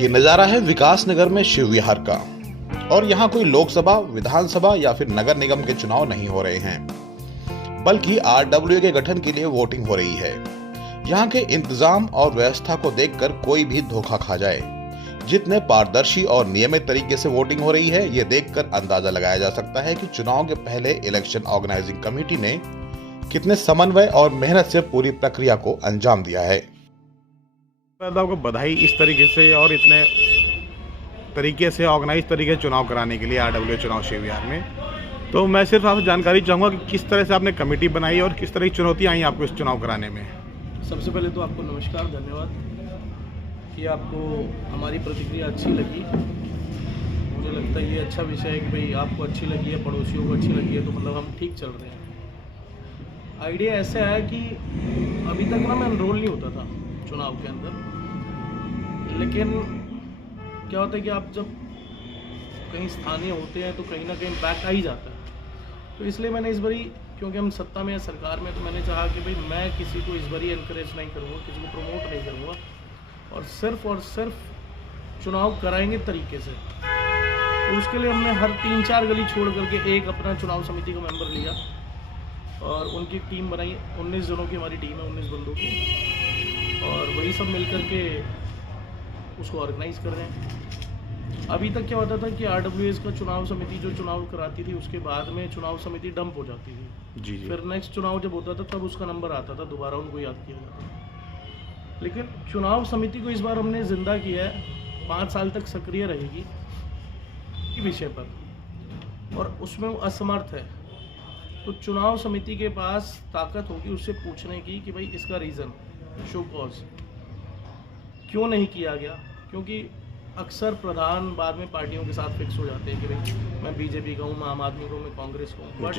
ये नज़ारा है विकास नगर में शिव विहार का। और यहाँ कोई लोकसभा, विधानसभा या फिर नगर निगम के चुनाव नहीं हो रहे हैं, बल्कि आरडब्ल्यूए के गठन के लिए वोटिंग हो रही है। यहाँ के इंतजाम और व्यवस्था को देखकर कोई भी धोखा खा जाए। जितने पारदर्शी और नियमित तरीके से वोटिंग हो रही है, ये देखकर अंदाजा लगाया जा सकता है कि चुनाव के पहले इलेक्शन ऑर्गेनाइजिंग कमेटी ने कितने समन्वय और मेहनत से पूरी प्रक्रिया को अंजाम दिया है। आपको बधाई इस तरीके से और इतने तरीके से ऑर्गेनाइज तरीके से चुनाव कराने के लिए आरडब्ल्यूए चुनाव शिव विहार में। तो मैं सिर्फ आपसे जानकारी चाहूँगा कि किस तरह से आपने कमेटी बनाई और किस तरह की चुनौतियाँ आई आपको इस चुनाव कराने में। सबसे पहले तो आपको नमस्कार, धन्यवाद कि आपको हमारी प्रतिक्रिया अच्छी लगी। मुझे लगता है ये अच्छा विषय है कि भाई आपको अच्छी लगी है, पड़ोसियों को अच्छी लगी है, तो मतलब हम ठीक चल रहे हैं। आइडिया ऐसे आया कि अभी तक ना मैं एनरोल नहीं होता था चुनाव के अंदर, लेकिन क्या होता है कि आप जब कहीं स्थानीय होते हैं तो कहीं ना कहीं बैक आ ही जाता है। तो इसलिए मैंने इस बारी, क्योंकि हम सत्ता में या सरकार में, तो मैंने चाहा कि भाई मैं किसी को इस बारी एनकरेज नहीं करूँगा, किसी को प्रमोट नहीं करूँगा, और सिर्फ चुनाव कराएंगे तरीके से। तो उसके लिए हमने हर 3-4 गली छोड़ करके एक अपना चुनाव समिति का मेंबर लिया और उनकी टीम बनाई। 19 जनों की हमारी टीम है, 19 बंदों की, और वही सब मिल करके उसको ऑर्गेनाइज कर रहे हैं। अभी तक क्या होता था कि आरडब्ल्यूएस का चुनाव समिति जो चुनाव कराती थी, उसके बाद में चुनाव समिति डंप हो जाती थी। जी। फिर नेक्स्ट चुनाव जब होता था तब उसका नंबर आता था, दोबारा उनको याद किया जाता था। लेकिन चुनाव समिति को इस बार हमने जिंदा किया है, 5 साल तक सक्रिय रहेगी विषय पर, और उसमें वो असमर्थ है। तो चुनाव समिति के पास ताकत होगी उससे पूछने की कि भाई इसका रीज़न, शो कॉज क्यों नहीं किया गया। क्योंकि अक्सर प्रधान बाद में पार्टियों के साथ फिक्स हो जाते हैं कि भाई मैं बीजेपी का हूँ, मैं आम आदमी को, मैं कांग्रेस को हूँ। बट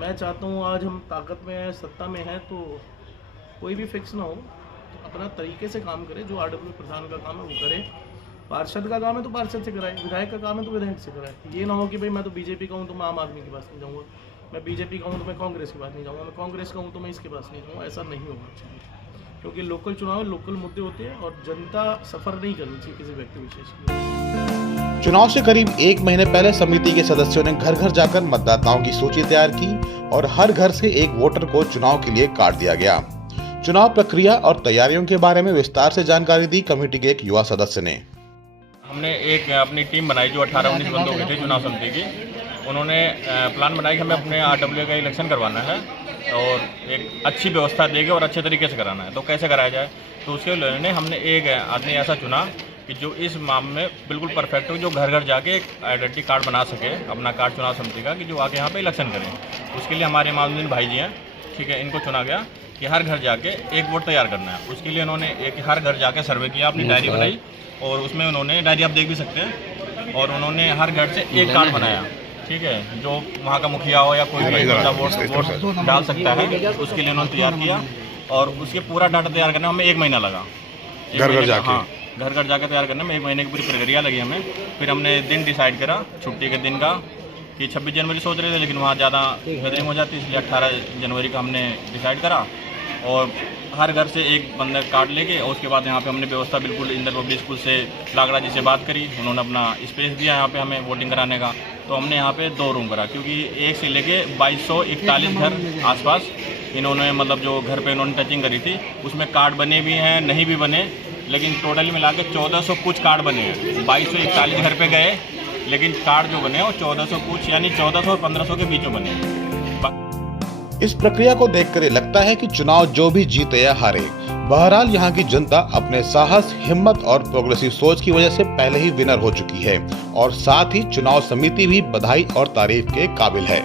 मैं चाहता हूँ आज हम ताकत में है, सत्ता में है, तो कोई भी फिक्स ना हो, तो अपना तरीके से काम करे। जो आरडब्ल्यू प्रधान का काम है वो करे, पार्षद का काम है तो पार्षद से कराए, विधायक का काम है तो विधायक से कराए। ये ना हो कि भाई मैं तो बीजेपी का हूँ तो मैं आम आदमी के पास नहीं जाऊँगा, मैं बीजेपी का हूँ तो मैं कांग्रेस के पास नहीं जाऊँगा, मैं कांग्रेस का हूँ तो मैं इसके पास नहीं जाऊँगा। ऐसा नहीं होना चाहिए, क्योंकि लोकल चुनाव लोकल मुद्दे होते हैं और जनता सफ़र नहीं करनी चाहिए किसी व्यक्ति विशेष की। चुनाव से करीब 1 महीने पहले समिति के सदस्यों ने घर घर जाकर मतदाताओं की सूची तैयार की और हर घर से एक वोटर को चुनाव के लिए काट दिया गया। चुनाव प्रक्रिया और तैयारियों के बारे में विस्तार से जानकारी दी कमेटी के एक युवा सदस्य ने। हमने एक अपनी टीम बनाई जो 18-19 बंदों की थी चुनाव समिति की। उन्होंने प्लान बनाया कि हमें अपने आरडब्ल्यूए का इलेक्शन करवाना है और एक अच्छी व्यवस्था देके और अच्छे तरीके से कराना है। तो कैसे कराया जाए, तो उसके लिए हमने एक आदमी ऐसा चुना कि जो इस मामले में बिल्कुल परफेक्ट हो, जो घर घर जाके एक आइडेंटिटी कार्ड बना सके, अपना कार्ड चुनाव समिति का, कि जो आके यहाँ पे इलेक्शन करें। उसके लिए हमारे इमामुद्दीन भाई जी हैं, ठीक है, इनको चुना गया कि हर घर जाके एक वोट तैयार करना है। उसके लिए उन्होंने एक हर घर जाके सर्वे किया, अपनी डायरी बनाई और उसमें उन्होंने, डायरी आप देख भी सकते हैं, और उन्होंने हर घर से एक कार्ड बनाया, ठीक है, जो वहाँ का मुखिया हो या कोई भी वोट डाल सकता है, उसके लिए उन्होंने तैयार किया। और उसके पूरा डाटा तैयार करने में हमें 1 महीना लगा, घर घर जाके। हाँ, घर घर जाके तैयार करने में 1 महीने की पूरी प्रक्रिया लगी हमें। फिर हमने दिन डिसाइड करा छुट्टी के दिन का, कि 26 जनवरी सोच रहे थे, लेकिन वहाँ ज़्यादा गैदरिंग हो जाती, इसलिए 18 जनवरी का हमने डिसाइड करा। और हर घर से एक बंदा कार्ड लेके, और उसके बाद यहाँ पे हमने व्यवस्था बिल्कुल इंदर पब्लिक स्कूल से लागड़ा जी से बात करी, उन्होंने अपना स्पेस दिया यहाँ पे हमें वोटिंग कराने का। तो हमने यहाँ पे 2 रूम करा, क्योंकि 1 से लेके 2241 घर आसपास इन्होंने, मतलब जो घर पे इन्होंने टचिंग करी थी, उसमें कार्ड बने भी हैं, नहीं भी बने, लेकिन टोटल मिला के 1400 कुछ कार्ड बने हैं। 2241 घर पे गए, लेकिन कार्ड जो बने वो 1400 कुछ, यानी 1400 और 1500 के बीच में बने। इस प्रक्रिया को देखकर लगता है कि चुनाव जो भी जीते या हारे, बहरहाल यहाँ की जनता अपने साहस, हिम्मत और प्रोग्रेसिव सोच की वजह से पहले ही विनर हो चुकी है, और साथ ही चुनाव समिति भी बधाई और तारीफ के काबिल है।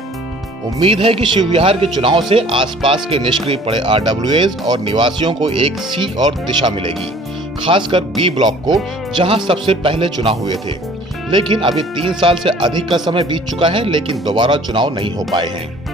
उम्मीद है कि शिव विहार के चुनाव से आसपास के निष्क्रिय पड़े आरडब्ल्यूएस और निवासियों को एक सीख और दिशा मिलेगी, खासकर बी ब्लॉक को, जहां सबसे पहले चुनाव हुए थे। लेकिन अभी 3 साल से अधिक का समय बीत चुका है, लेकिन दोबारा चुनाव नहीं हो पाए हैं।